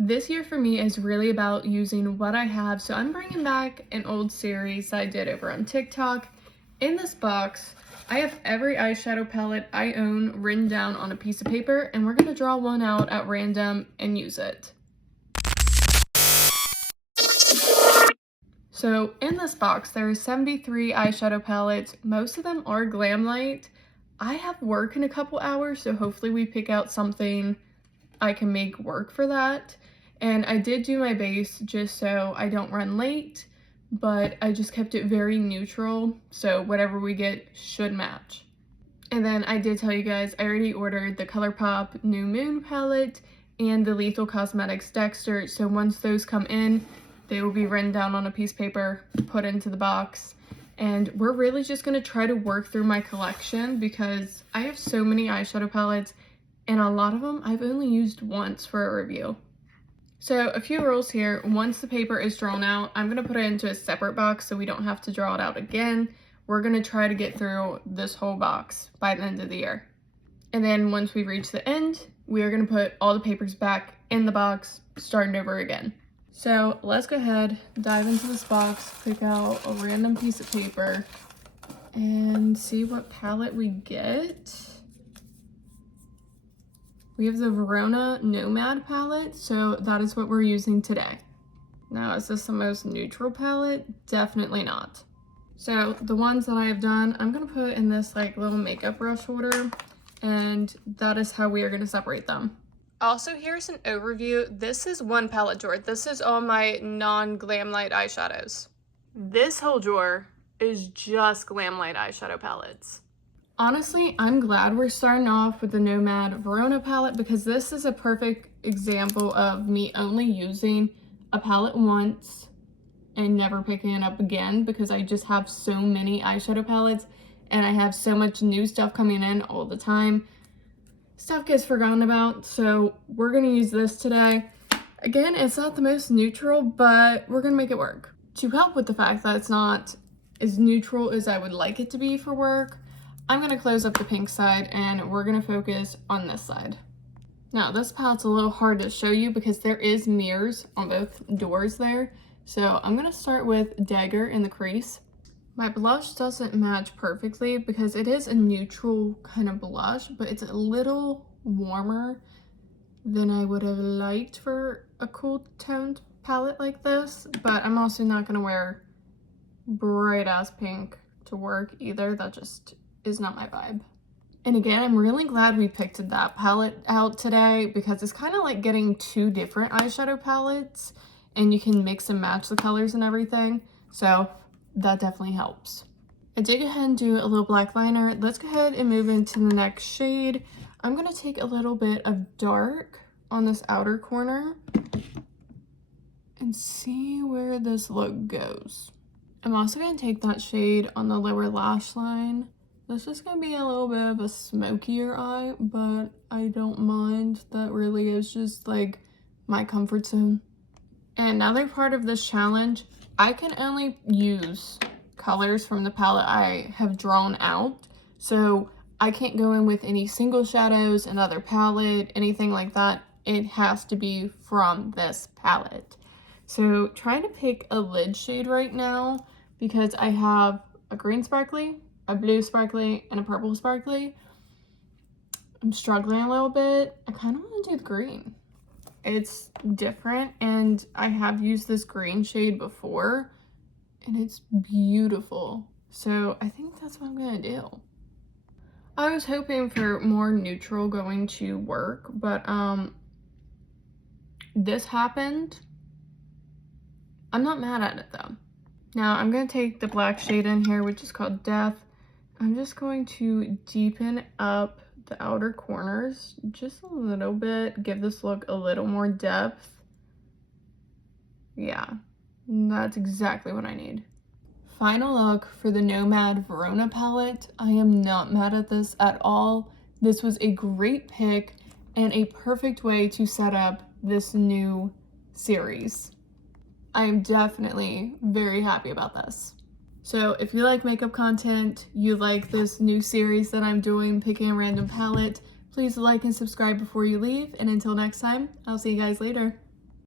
This year for me is really about using what I have, so I'm bringing back an old series that I did over on TikTok. In this box, I have every eyeshadow palette I own written down on a piece of paper, and we're going to draw one out at random and use it. So in this box, there are 73 eyeshadow palettes. Most of them are Glam Light. I have work in a couple hours, so hopefully we pick out something I can make work for that. And I did do my base just so I don't run late, but I just kept it very neutral, so whatever we get should match. And then I did tell you guys I already ordered the ColourPop New Moon palette and the Lethal Cosmetics Dexter, so once those come in, they will be written down on a piece of paper, put into the box. And we're really just going to try to work through my collection because I have so many eyeshadow palettes and a lot of them I've only used once for a review. So a few rules here. Once the paper is drawn out, I'm going to put it into a separate box so we don't have to draw it out again. We're going to try to get through this whole box by the end of the year. And then once we reach the end, we are going to put all the papers back in the box, starting over again. So let's go ahead, dive into this box, pick out a random piece of paper, and see what palette we get. We have the Verona Nomad palette, so that is what we're using today. Now, is this the most neutral palette? Definitely not. So the ones that I have done, I'm gonna put in this like little makeup brush holder, and that is how we are gonna separate them. Also, here's an overview. This is one palette drawer. This is all my non-Glam Light eyeshadows. This whole drawer is just Glam Light eyeshadow palettes. Honestly, I'm glad we're starting off with the Nomad Verona palette because this is a perfect example of me only using a palette once and never picking it up again because I just have so many eyeshadow palettes and I have so much new stuff coming in all the time. Stuff gets forgotten about, so we're gonna use this today. Again, it's not the most neutral, but we're gonna make it work. To help with the fact that it's not as neutral as I would like it to be for work, I'm gonna close up the pink side and we're gonna focus on this side. Now this palette's a little hard to show you because there is mirrors on both doors there. So I'm gonna start with Dagger in the crease. My blush doesn't match perfectly because it is a neutral kind of blush, but it's a little warmer than I would have liked for a cool toned palette like this. But I'm also not gonna wear bright ass pink to work either. That just is not my vibe. And again, I'm really glad we picked that palette out today because it's kind of like getting two different eyeshadow palettes and you can mix and match the colors and everything. So that definitely helps. I did go ahead and do a little black liner. Let's go ahead and move into the next shade. I'm going to take a little bit of dark on this outer corner and see where this look goes. I'm also going to take that shade on the lower lash line. This is going to be a little bit of a smokier eye, but I don't mind. That really is just like my comfort zone. And another part of this challenge, I can only use colors from the palette I have drawn out. So I can't go in with any single shadows, another palette, anything like that. It has to be from this palette. So trying to pick a lid shade right now because I have a green sparkly, a blue sparkly, and a purple sparkly. I'm struggling a little bit. I kind of want to do the green. It's different and I have used this green shade before and it's beautiful. So I think that's what I'm gonna do. I was hoping for more neutral going to work, but this happened. I'm not mad at it though. Now I'm gonna take the black shade in here, which is called Death. I'm just going to deepen up the outer corners just a little bit, give this look a little more depth. Yeah, that's exactly what I need. Final look for the Nomad Verona palette. I am not mad at this at all. This was a great pick and a perfect way to set up this new series. I am definitely very happy about this. So if you like makeup content, you like this new series that I'm doing, picking a random palette, please like and subscribe before you leave. And until next time, I'll see you guys later.